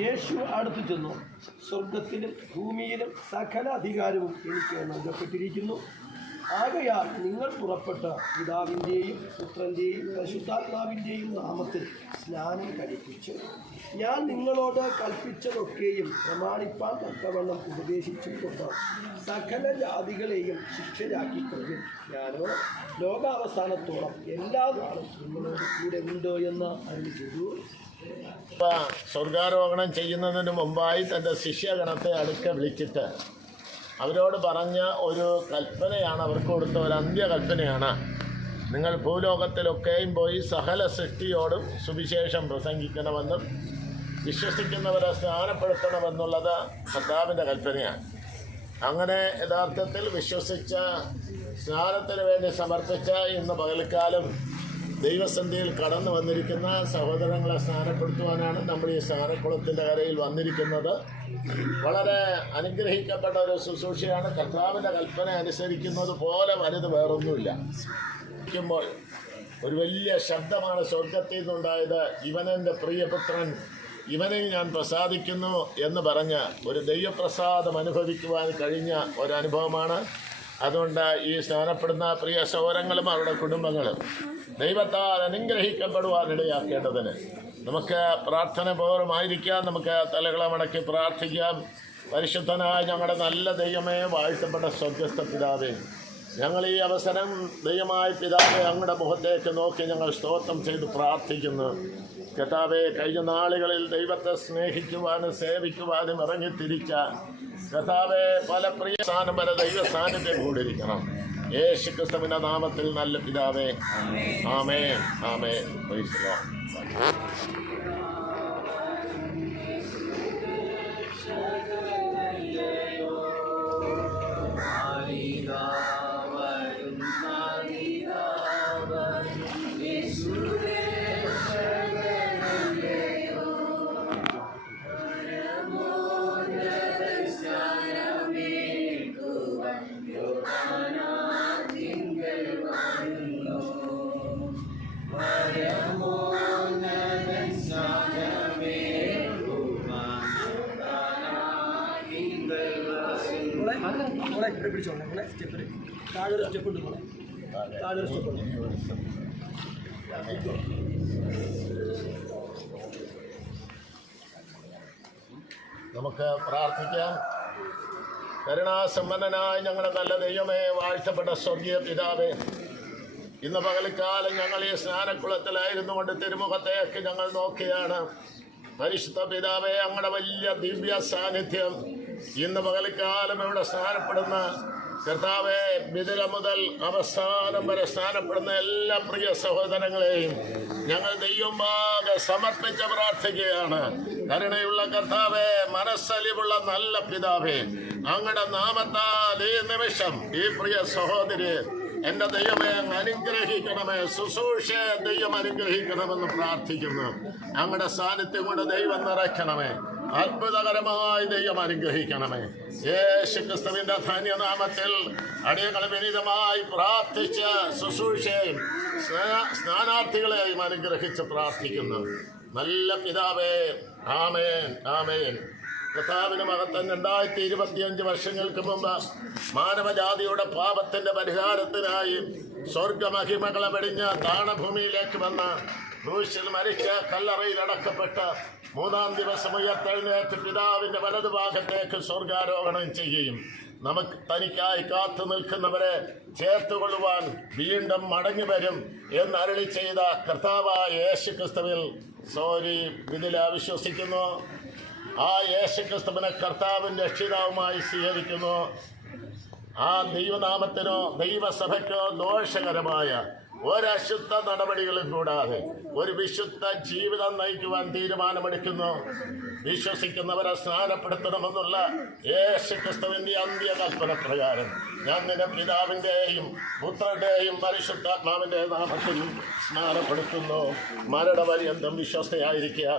യേശു അടുത്തു ചെന്നു, സ്വർഗത്തിലും ഭൂമിയിലും സകല അധികാരവും എനിക്ക് നൽകപ്പെട്ടിരിക്കുന്നു. ആകയാൽ നിങ്ങൾ പുറപ്പെട്ട പിതാവിൻ്റെയും പുത്രൻ്റെയും പരിശുദ്ധാത്മാവിൻ്റെയും നാമത്തിൽ സ്നാനം കഴിപ്പിച്ച് ഞാൻ നിങ്ങളോട് കൽപ്പിച്ചതൊക്കെയും പ്രമാണിപ്പാൻ തക്കവണ്ണം ഉപദേശിച്ചുകൊണ്ട് സകല ജാതികളെയും ശിക്ഷരാക്കിക്കൊള്ളും. ഞാനോ ലോകാവസാനത്തോളം എല്ലാ നാളും നിങ്ങളോട് കൂടെ ഉണ്ട് എന്ന് അരുളി ചെയ്തു. സ്വർഗാരോഹണം ചെയ്യുന്നതിന് മുമ്പായി തൻ്റെ ശിഷ്യഗണത്തെ അടുക്ക വിളിച്ചിട്ട് അവരോട് പറഞ്ഞ ഒരു കൽപ്പനയാണ്, അവർക്ക് കൊടുത്ത ഒരു അന്ത്യകൽപ്പനയാണ്. നിങ്ങൾ ഭൂലോകത്തിലൊക്കെയും പോയി സകല സൃഷ്ടിയോടും സുവിശേഷം പ്രസംഗിക്കണമെന്നും വിശ്വസിക്കുന്നവരെ സ്നാനപ്പെടുത്തണമെന്നുള്ളത് കർത്താവിൻ്റെ കൽപ്പനയാണ്. അങ്ങനെ യഥാർത്ഥത്തിൽ വിശ്വസിച്ച സ്നാനത്തിന് വേണ്ടി സമർപ്പിച്ച ഇന്ന് പകൽക്കാലം ദൈവസന്ധിയിൽ കടന്നു വന്നിരിക്കുന്ന സഹോദരങ്ങളെ സ്നാനപ്പെടുത്തുവാനാണ് നമ്മൾ ഈ സ്നാനക്കുളത്തിൻ്റെ കരയിൽ വന്നിരിക്കുന്നത്. വളരെ അനുഗ്രഹിക്കപ്പെട്ട ഒരു ശുശ്രൂഷയാണ്. കർത്താവിൻ്റെ കൽപ്പന അനുസരിക്കുന്നത് പോലെ വലുത് വേറൊന്നുമില്ല. ുമ്പോൾ ഒരു വലിയ ശബ്ദമാണ് സ്വർഗത്തിൽ നിന്നുണ്ടായത്, ഇവനെൻ്റെ പ്രിയപുത്രൻ, ഇവനിൽ ഞാൻ പ്രസാദിക്കുന്നു എന്ന് പറഞ്ഞ് ഒരു ദൈവപ്രസാദം അനുഭവിക്കുവാൻ കഴിഞ്ഞ ഒരനുഭവമാണ്. അതുകൊണ്ട് ഈ സ്നാനപ്പെടുന്ന പ്രിയ സഹോദരങ്ങളും അവരുടെ കുടുംബങ്ങളും ദൈവത്താൽ അനുഗ്രഹിക്കപ്പെടുവാനിടയാക്കേണ്ടതിന് നമുക്ക് പ്രാർത്ഥനാപൂർവമായിരിക്കാം. നമുക്ക് തലകളെ മടക്കി പ്രാർത്ഥിക്കാം. പരിശുദ്ധനായ ഞങ്ങളുടെ നല്ല ദൈവമേ, വാഴ്ത്തപ്പെട്ട സ്വർഗ്ഗസ്ഥ പിതാവേ, ഞങ്ങൾ ഈ അവസരം ദൈവമായ പിതാവേ അങ്ങയുടെ മുഖത്തേക്ക് നോക്കി ഞങ്ങൾ സ്തോത്രം ചെയ്ത് പ്രാർത്ഥിക്കുന്നു. കർത്താവേ, കഴിഞ്ഞ നാളുകളിൽ ദൈവത്തെ സ്നേഹിക്കുവാനും സേവിക്കുവാനും ഇറങ്ങിത്തിരിച്ച കർത്താവേ, പല പ്രിയ സ്ഥാനം വരെ ദൈവ സാന്നിധ്യം കൂടിയിരിക്കണം. യേശു ക്രിസ്തുവിന്റെ നാമത്തിൽ നല്ല പിതാവേ, ആമേൻ, ആമേൻ. Praise the lord. പിടിച്ചോളെ നമ്മളെ സ്റ്റെപ്പിൽ താഴെ സ്റ്റെപ്പ് ഉണ്ട്, പോലെ താഴെ സ്റ്റെപ്പ് ഉണ്ട്. നമുക്ക് പ്രാർത്ഥിക്കാം. കരുണാസമ്പന്നനായ ഞങ്ങളുടെ നല്ല ദൈവമേ, വാഴ്ത്തപ്പെട്ട സ്വർഗീയ പിതാവേ, ഇന്ന് പകൽക്കാലം ഞങ്ങൾ ഈ സ്നാനക്കുളത്തിലായിരുന്നു കൊണ്ട് തിരുമുഖത്തേക്ക് ഞങ്ങൾ നോക്കിയാണ്. പരിശുദ്ധ പിതാവേ, അങ്ങയുടെ വലിയ ദിവ്യ സാന്നിധ്യം ഇന്ന് പകൽക്കാലം ഇവിടെ സ്നാനപ്പെടുന്ന കർത്താവേ, മിഥുന മുതൽ അവസാനം വരെ സ്നാനപ്പെടുന്ന എല്ലാ പ്രിയ സഹോദരങ്ങളെയും ഞങ്ങൾ ദൈവമാകെ സമർപ്പിച്ച് പ്രാർത്ഥിക്കുകയാണ്. കരുണയുള്ള കർത്താവേ, മനസ്സലിവുള്ള നല്ല പിതാവേ, അങ്ങയുടെ നാമത്താൽ ഈ നിമിഷം ഈ പ്രിയ സഹോദരി എൻ്റെ ദൈവമേ അനുഗ്രഹിക്കണമേ, ശുശ്രൂഷ ദൈവം അനുഗ്രഹിക്കണമെന്ന് പ്രാർത്ഥിക്കുന്നു. അങ്ങയുടെ സാന്നിധ്യം കൊണ്ട് ദൈവം നിറയ്ക്കണമേ, അത്ഭുതകരമായി ദൈവം അനുഗ്രഹിക്കണമേ. യേശു ക്രിസ്തുവിന്റെ ധന്യനാമത്തിൽ അടിയങ്ങൾ വിനീതമായി പ്രാർത്ഥിച്ച് ശുശ്രൂഷയും സ്നാനാർത്ഥികളെയും അനുഗ്രഹിച്ച് പ്രാർത്ഥിക്കുന്നു. നല്ല പിതാവേ, ആമേൻ, ആമേൻ. കർത്താവിന് മഹത്വം. 2025 വർഷങ്ങൾക്ക് മുമ്പ് മാനവജാതിയുടെ പാപത്തിന്റെ പരിഹാരത്തിനായി സ്വർഗമഹിമകളെ വെടിഞ്ഞ് താണഭൂമിയിലേക്ക് വന്ന ക്രൂശിൽ മരിച്ച് കല്ലറയിൽ അടക്കപ്പെട്ട് 3-ാം ദിവസം ഉയർത്തെഴുന്നേറ്റ് പിതാവിന്റെ വലതുഭാഗത്തേക്ക് സ്വർഗാരോഹണം ചെയ്യുകയും നമുക്ക് തനിക്കായി കാത്തു നിൽക്കുന്നവരെ ചേർത്തുകൊള്ളുവാൻ വീണ്ടും മടങ്ങി വരും എന്ന് അരുളി ചെയ്ത കർത്താവായ യേശു ക്രിസ്തുവിൽ ഇതിൽ വിശ്വസിക്കുന്നു. ആ യേശു ക്രിസ്തുവിനെ കർത്താവിൻ്റെ രക്ഷിതാവുമായി സ്വീകരിക്കുന്നു. ആ ദൈവനാമത്തിനോ ദൈവസഭയ്ക്കോ ദോഷകരമായ ഒരശുദ്ധ നടപടികളും കൂടാതെ ഒരു വിശുദ്ധ ജീവിതം നയിക്കുവാൻ തീരുമാനമെടുക്കുന്നു. വിശ്വസിക്കുന്നവരെ സ്നാനപ്പെടുത്തണമെന്നുള്ള യേശു ക്രിസ്തുവിൻ്റെ അന്ത്യകൽപ്പന പ്രകാരം ഞാൻ നിന്റെ പിതാവിൻ്റെയും പുത്രന്റെയും പരിശുദ്ധാത്മാവിൻ്റെ നാമത്തിൽ സ്നാനപ്പെടുത്തുന്നു. മരണപര്യന്തം വിശ്വസ്തയായിരിക്കുക,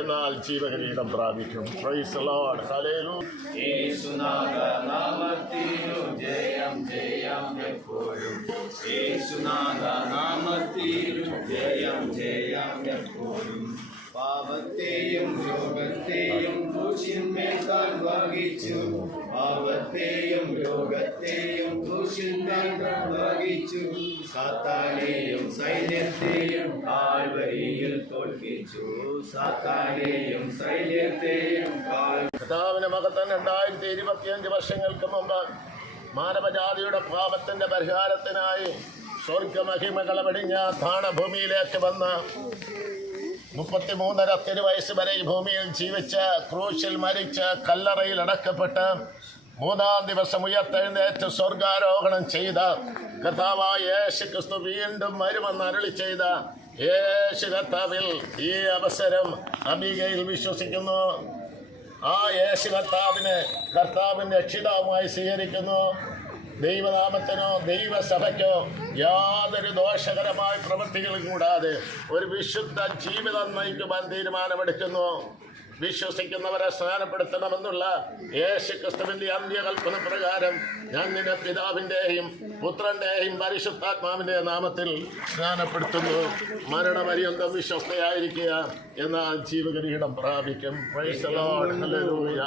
എന്നാൽ ജീവകിരീടം പ്രാപിക്കും. Praise the Lord. ഹല്ലേലൂയ. യേശുനാഥ നാമത്തിനു ജയം ജയം എപ്പോഴും. യേശുനാഥ നാമത്തിനു ജയം ജയം എപ്പോഴും. പാപത്തെയും രോഗത്തെയും ക്രൂശിന്മേൽ താൻ വഹിച്ചു. പാപത്തെയും രോഗത്തെയും ക്രൂശിന്മേൽ താൻ വഹിച്ചു. സാത്താനെയും സൈന്യത്തെയും കാൽവരിയിൽ തോൽപ്പിച്ചു. സാത്താനെയും സൈന്യത്തെയും കർത്താവിന്റെ മഹത്വം 2025 വർഷങ്ങൾക്ക് മുമ്പ് മാനവജാതിയുടെ പാപത്തിന്റെ പരിഹാരത്തിനായി സ്വർഗമഹിമകളെ വെടിഞ്ഞ താണഭൂമിയിലേക്ക് വന്ന് 33 തിരുവയസ്സ് വരെ ഈ ഭൂമിയിൽ ജീവിച്ച് ക്രൂശിൽ മരിച്ച് കല്ലറയിൽ അടക്കപ്പെട്ട് 3-ാം ദിവസം ഉയർത്തെഴുന്നേറ്റ് സ്വർഗാരോഹണം ചെയ്ത കർത്താവായ യേശു ക്രിസ്തു വീണ്ടും വരുമെന്ന് അരുളി ചെയ്ത യേശു കർത്താവിൽ ഈ അവസരം അബിഗയിൽ വിശ്വസിക്കുന്നു. ആ യേശു കർത്താവിൻ്റെ രക്ഷിതാവുമായി സ്വീകരിക്കുന്നു. ദൈവനാമത്തിനോ ദൈവസഭയ്ക്കോ യാതൊരു ദോഷകരമായ പ്രവൃത്തികളും കൂടാതെ ഒരു വിശുദ്ധ ജീവിതം നയിക്കുവാൻ തീരുമാനമെടുക്കുന്നു. വിശ്വസിക്കുന്നവരെ സ്നാനപ്പെടുത്തണമെന്നുള്ള യേശു ക്രിസ്തുവിന്റെ അന്ത്യകൽപ്പന പ്രകാരം ഞാൻ നിന്റെ പിതാവിൻ്റെയും പുത്രന്റെയും പരിശുദ്ധാത്മാവിന്റെ നാമത്തിൽ സ്നാനപ്പെടുത്തുന്നു. മരണപര്യന്തം വിശ്വസ്തയായിരിക്കുക, എന്നാൽ ജീവകിരീടം പ്രാപിക്കും. Praise the Lord. ഹല്ലേലൂയ.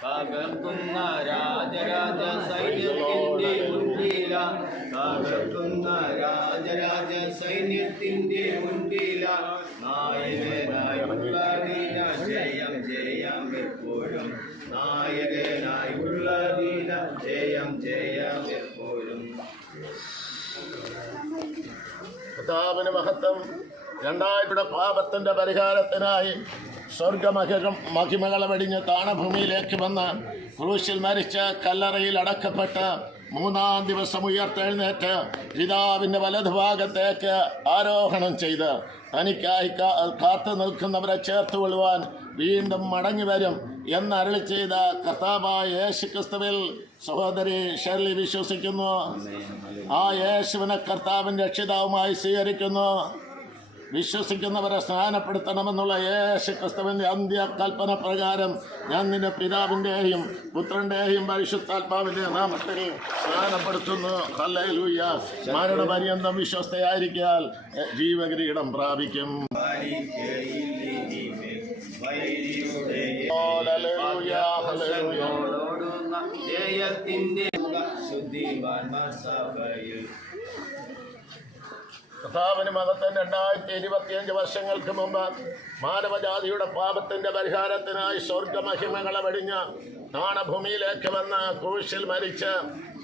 തകർക്കുന്ന രാജരാജ സൈന്യത്തിന്റെ മുൻപില, തകർക്കുന്ന രാജരാജ സൈന്യത്തിന്റെ മുൻപില, നായകനായുള്ള ദീന ജയം ജയം എപ്പോഴും. നായകനായുള്ള ദീന ജയം ജയം എപ്പോഴും. കർത്താവിന് മഹത്വം. 2000 പാപത്തിന്റെ പരിഹാരത്തിനായി സ്വർഗമഹിമകളെ വെടിഞ്ഞ് താണഭൂമിയിലേക്ക് വന്ന് ക്രൂശിൽ മരിച്ച് കല്ലറയിൽ അടക്കപ്പെട്ട് 3-ാം ദിവസം ഉയർത്തെഴുന്നേറ്റ് പിതാവിൻ്റെ വലതുഭാഗത്തേക്ക് ആരോഹണം ചെയ്ത് തനിക്കായി കാത്തു നിൽക്കുന്നവരെ ചേർത്തുകൊള്ളുവാൻ വീണ്ടും മടങ്ങി വരും എന്നരുളി ചെയ്ത കർത്താവായ യേശു ക്രിസ്തുവിൽ സഹോദരി ഷെർലി വിശ്വസിക്കുന്നു. ആ യേശുവിനെ കർത്താവിൻ്റെ രക്ഷിതാവുമായി സ്വീകരിക്കുന്നു. വിശ്വസിക്കുന്നവരെ സ്നാനപ്പെടുത്തണമെന്നുള്ള യേശു ക്രിസ്തുവിന്റെ അന്ത്യകൽപ്പന പ്രകാരം ഞാൻ നിന്റെ പിതാവിൻ്റെയും പുത്രന്റെയും പരിശുദ്ധാത്മാവിന്റെ നാമത്തിൽ സ്നാനപ്പെടുത്തുന്നു. ഹല്ലേലൂയ. മരണപര്യന്തം വിശ്വസ്തയായിരിക്കാൻ ജീവകിരീടം പ്രാപിക്കും. ജയത്തിന്റെ ശുദ്ധിവാൻ സഭയിൽ. കർത്താവിന് മഹത്വം. 2025 വർഷങ്ങൾക്ക് മുമ്പ് മാനവജാതിയുടെ പാപത്തിന്റെ പരിഹാരത്തിനായി സ്വർഗമഹിമകളെ വെടിഞ്ഞ് താണഭൂമിയിലേക്ക് വന്ന് ക്രൂശിൽ മരിച്ച്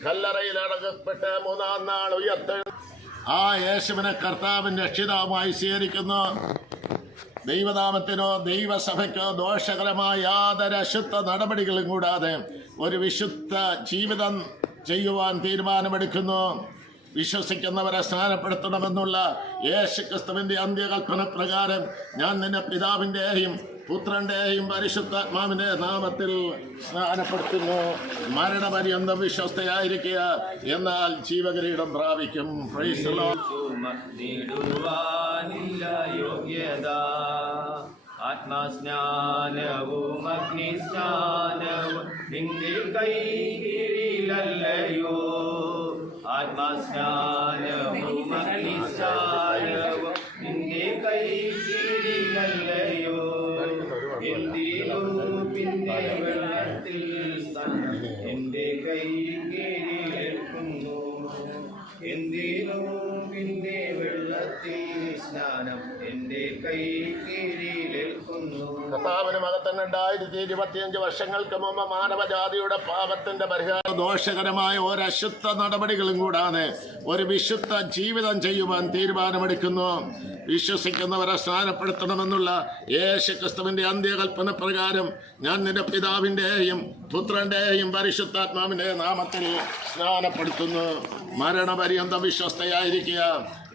കല്ലറയിൽ അടക്കപ്പെട്ട് 3-ാം നാൾ ഉയർത്തെഴുന്നേറ്റ് ആ യേശുവിനെ കർത്താവിൻ്റെ രക്ഷിതാവുമായി സ്വീകരിക്കുന്നു. ദൈവനാമത്തിനോ ദൈവസഭയ്ക്കോ ദോഷകരമായ യാതൊരു അശുദ്ധ നടപടികളും കൂടാതെ ഒരു വിശുദ്ധ ജീവിതം ചെയ്യുവാൻ തീരുമാനമെടുക്കുന്നു. വിശ്വസിക്കുന്നവരെ സ്നാനപ്പെടുത്തണമെന്നുള്ള യേശു ക്രിസ്തുവിന്റെ അന്ത്യകൽപ്പന പ്രകാരം ഞാൻ നിന്റെ പിതാവിൻ്റെയും പുത്രന്റെയും പരിശുദ്ധാത്മാവിന്റെ നാമത്തിൽ സ്നാനപ്പെടുത്തുന്നു. മരണപര്യന്തം വിശ്വസ്തയായിരിക്കുക, എന്നാൽ ജീവകിരീടം പ്രാപിക്കും. Praise the lord. ആത്മസ്നാനവും അഗ്നിസ്നാനവും നിന്റെ കൈയിലല്ലയോ. ആത്മസ്നാനവും അഗ്നിസ്നാനവും നിന്റെ കൈയിലല്ലയോ. എന്തിനു പിന്നെ വെള്ളത്തിൽ എന്റെ കൈ കീഴിലേൽക്കുന്നു. എന്തിനു പിന്നെ വെള്ളത്തിൽ സ്നാനം എന്റെ കൈ കീഴിലേൽക്കുന്നു. കർത്താവിന് മഹത്വം. 2025 വർഷങ്ങൾക്ക് മുമ്പ് മാനവജാതിയുടെ പാപത്തിന്റെ പരിഹാരം ദോഷകരമായ ഒരശുദ്ധ നടപടികളും കൂടാതെ ഒരു വിശുദ്ധ ജീവിതം ചെയ്യുവാൻ തീരുമാനമെടുക്കുന്നു. വിശ്വസിക്കുന്നവരെ സ്നാനപ്പെടുത്തണമെന്നുള്ള യേശു ക്രിസ്തുവിന്റെ അന്ത്യകൽപ്പന പ്രകാരം ഞാൻ നിന്റെ പിതാവിൻ്റെയും പുത്രന്റെയും പരിശുദ്ധാത്മാവിന്റെ നാമത്തിൽ സ്നാനപ്പെടുത്തുന്നു. മരണപര്യന്തം വിശ്വസ്തയായിരിക്കുക,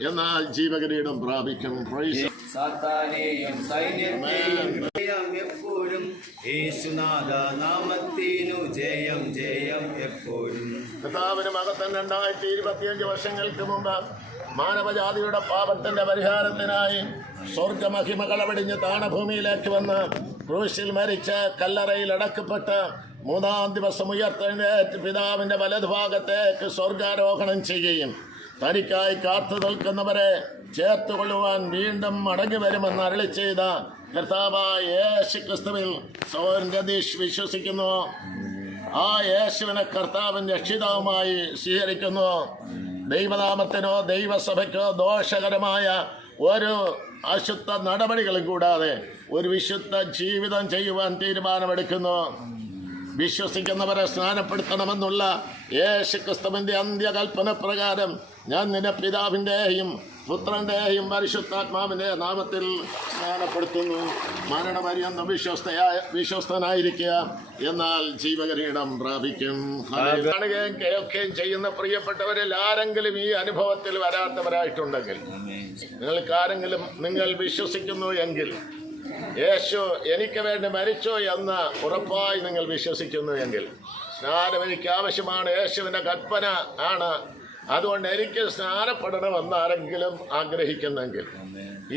എന്നാൽ ജീവകിരീടം പ്രാപിക്കും. പ്രൈസ് സാത്താനെയും സൈന്യത്തെയും ജയം എപ്പോഴും. യേശുനാഥ നാമത്തിനു ജയം ജയം എപ്പോഴും. കർത്താവിന് മഹത്വം. 2025 വർഷങ്ങൾക്ക് മുമ്പ് മാനവജാതിയുടെ പാപത്തിന്റെ പരിഹാരത്തിനായി സ്വർഗമഹിമകൾ വെടിഞ്ഞ് താണഭൂമിയിലേക്ക് വന്ന് ക്രൂശിൽ മരിച്ച് കല്ലറയിൽ അടക്കപ്പെട്ട് 3-ാം ദിവസം ഉയർത്തെഴുന്നേറ്റ് പിതാവിന്റെ വലതുഭാഗത്തേക്ക് സ്വർഗാരോഹണം ചെയ്യുകയും തനിക്കായി കാത്തു നിൽക്കുന്നവരെ ചേർത്തുകൊള്ളുവാൻ വീണ്ടും മടങ്ങി വരുമെന്ന് അരുളി ചെയ്ത കർത്താവായ യേശു ക്രിസ്തുവിൽ സഹോദരൻ രതീഷ് വിശ്വസിക്കുന്നു. ആ യേശുവിനെ കർത്താവിൻ രക്ഷിതാവുമായി സ്വീകരിക്കുന്നു. ദൈവനാമത്തിനോ ദൈവസഭയ്ക്കോ ദോഷകരമായ ഒരു അശുദ്ധ നടപടികളും കൂടാതെ ഒരു വിശുദ്ധ ജീവിതം ചെയ്യുവാൻ തീരുമാനമെടുക്കുന്നു. വിശ്വസിക്കുന്നവരെ സ്നാനപ്പെടുത്തണമെന്നുള്ള യേശു ക്രിസ്തുവിന്റെ അന്ത്യകൽപ്പന പ്രകാരം ഞാൻ നിന്റെ പിതാവിൻ്റെയും പുത്രൻ്റെയും പരിശുദ്ധാത്മാവിൻ്റെ നാമത്തിൽ സ്നാനപ്പെടുത്തുന്നു. മരണപര്യന്തം വിശ്വസ്തനായിരിക്കുക, എന്നാൽ ജീവകിരീടം പ്രാപിക്കും. കാണുകയും കേൾക്കുകയും ചെയ്യുന്ന പ്രിയപ്പെട്ടവരിൽ ആരെങ്കിലും ഈ അനുഭവത്തിൽ വരാത്തവരായിട്ടുണ്ടെങ്കിൽ, നിങ്ങൾ വിശ്വസിക്കുന്നു എങ്കിൽ, യേശു എനിക്ക് വേണ്ടി മരിച്ചു എന്ന് ഉറപ്പായി നിങ്ങൾ വിശ്വസിക്കുന്നു എങ്കിൽ, സ്നാനം എനിക്ക് ആവശ്യമാണ്, യേശുവിൻ്റെ കൽപ്പന ആണ്, അതുകൊണ്ട് എനിക്ക് സ്നാനപ്പെടണമെന്ന് ആരെങ്കിലും ആഗ്രഹിക്കുന്നെങ്കിൽ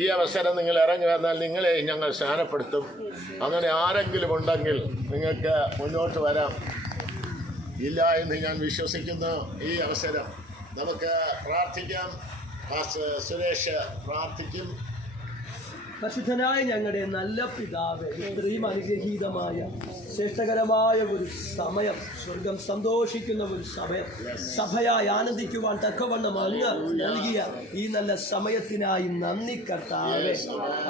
ഈ അവസരം നിങ്ങൾ ഇറങ്ങി വന്നാൽ നിങ്ങളെ ഞങ്ങൾ സ്നാനപ്പെടുത്തും. അങ്ങനെ ആരെങ്കിലും ഉണ്ടെങ്കിൽ നിങ്ങൾക്ക് മുന്നോട്ട് വരാം. ഇല്ല എന്ന് ഞാൻ വിശ്വസിക്കുന്നു. ഈ അവസരം നമുക്ക് പ്രാർത്ഥിക്കാം. സുരേഷ് പ്രാർത്ഥിക്കും. പരിശുദ്ധനായ ഞങ്ങളുടെ നല്ല പിതാവ്, ഇത്രയും അനുഗ്രഹീതമായ ശ്രേഷ്ഠകരമായ ഒരു സമയം, സ്വർഗം സന്തോഷിക്കുന്ന ഒരു സമയം, സഭയായി ആനന്ദിക്കുവാൻ തക്കവണ്ണം അങ്ങ് നൽകിയ ഈ നല്ല സമയത്തിനായി നന്ദി കർത്താവേ.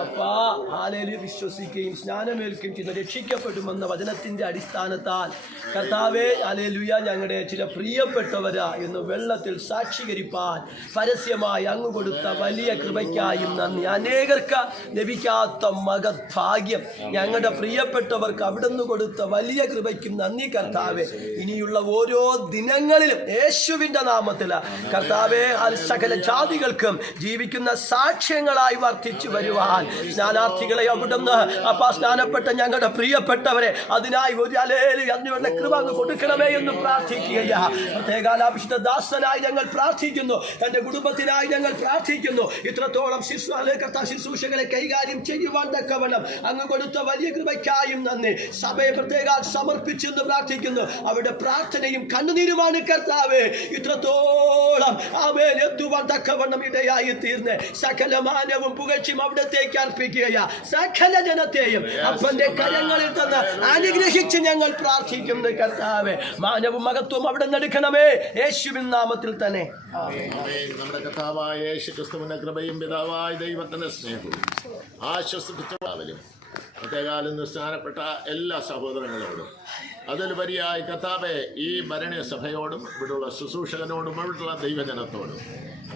അപ്പാ, ഹല്ലേലൂയ, വിശ്വസിക്കുകയും സ്നാനമേൽക്കുകയും ചെയ്ത് രക്ഷിക്കപ്പെടുമെന്ന വചനത്തിന്റെ അടിസ്ഥാനത്താൽ കർത്താവേ, ഹല്ലേലൂയ, ഞങ്ങളുടെ ചില പ്രിയപ്പെട്ടവരാ എന്ന് വെള്ളത്തിൽ സാക്ഷീകരിപ്പാൻ പരസ്യമായി അങ്ങ് കൊടുത്ത വലിയ കൃപയ്ക്കായും നന്ദി. അനേകർക്ക് ലഭിക്കാത്ത മഹത് ഭാഗ്യം ഞങ്ങളുടെ പ്രിയപ്പെട്ടവർക്ക് അവിടുന്ന് കൊടുത്ത വലിയ കൃപയ്ക്കും നന്ദി കർത്താവേ. ഇനിയുള്ള ഓരോ ദിനങ്ങളിലും യേശുവിന്റെ നാമത്തിൽ കർത്താവേ, സകല ജാതികൾക്കും ജീവിക്കുന്ന സാക്ഷ്യങ്ങളായി വർദ്ധിച്ചു വരുവാൻ സ്നാനാർത്ഥികളെ അവിടുന്ന് സ്നാനപ്പെട്ട ഞങ്ങളുടെ പ്രിയപ്പെട്ടവരെ അതിനായി ഒരു അതിനുള്ള കൃപ അങ്ങ് കൊടുക്കണമേ എന്ന് പ്രാർത്ഥിക്കുകയാ. പ്രത്യേകാലാഭിഷിത ദാസനായി ഞങ്ങൾ പ്രാർത്ഥിക്കുന്നു. തന്റെ കുടുംബത്തിനായി ഞങ്ങൾ പ്രാർത്ഥിക്കുന്നു. ഇത്രത്തോളം ശുശ്രൂഷകളെ കൈകാര്യം ചെയ്യുവാൻ തക്കവണ്ണം അങ്ങ് കൊടുത്ത വലിയ കൃപയ്ക്കായും നന്ദി. സഭയെ പ്രത്യേകം സമർപ്പിച്ചെന്ന് പ്രാർത്ഥിക്കുന്നു. അവരുടെ പ്രാർത്ഥനയും കണ്ണുനീരുമാണ് കർത്താവേ ഇത്രത്തോളം എത്തുവാൻ തക്കവണ്ണം ഇടയായി തീർന്ന് സകല മാനവും പുകഴ്ചയും അവിടത്തേക്ക് അർപ്പിക്കുകയാ. സകല ജനത്തെയും അപ്പന്റെ കരങ്ങളിൽ തന്ന് അനുഗ്രഹിച്ച് ഞങ്ങൾ പ്രാർത്ഥിക്കുന്നു കർത്താവേ. മാനവും മഹത്വവും അവിടെ നടക്കണമേ, യേശുവിൻ നാമത്തിൽ തന്നെ. നമ്മുടെ കർത്താവായ യേശു ക്രിസ്തുവിന്റെ കൃപയും പിതാവായ ദൈവത്തിന്റെ സ്നേഹവും ആശ്വസിപ്പിച്ചാലും പ്രത്യേകാലം സ്നാനപ്പെട്ട എല്ലാ സഹോദരങ്ങളോടും അതിലുപരിയായി കർത്താവേ ഈ ഭരണീയ സഭയോടും ഇവിടെയുള്ള ശുശ്രൂഷകനോടും ഇവിടെയുള്ള ദൈവജനത്തോടും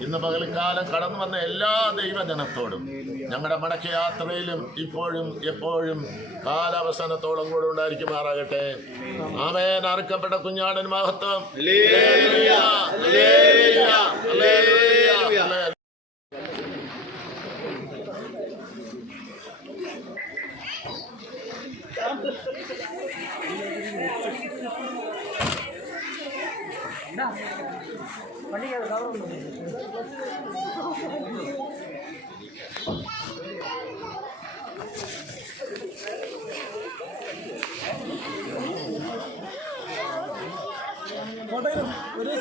ഇന്ന് പകൽക്കാലം കടന്നു വന്ന എല്ലാ ദൈവജനത്തോടും ഞങ്ങളുടെ മടക്കയാത്രയിലും ഇപ്പോഴും എപ്പോഴും കാലാവസാനത്തോളം കൂടെ ഉണ്ടായിരിക്കുമാറാകട്ടെ. ആമേൻ. അറുക്കപ്പെട്ട കുഞ്ഞാടൻ മഹത്വം. ഒരു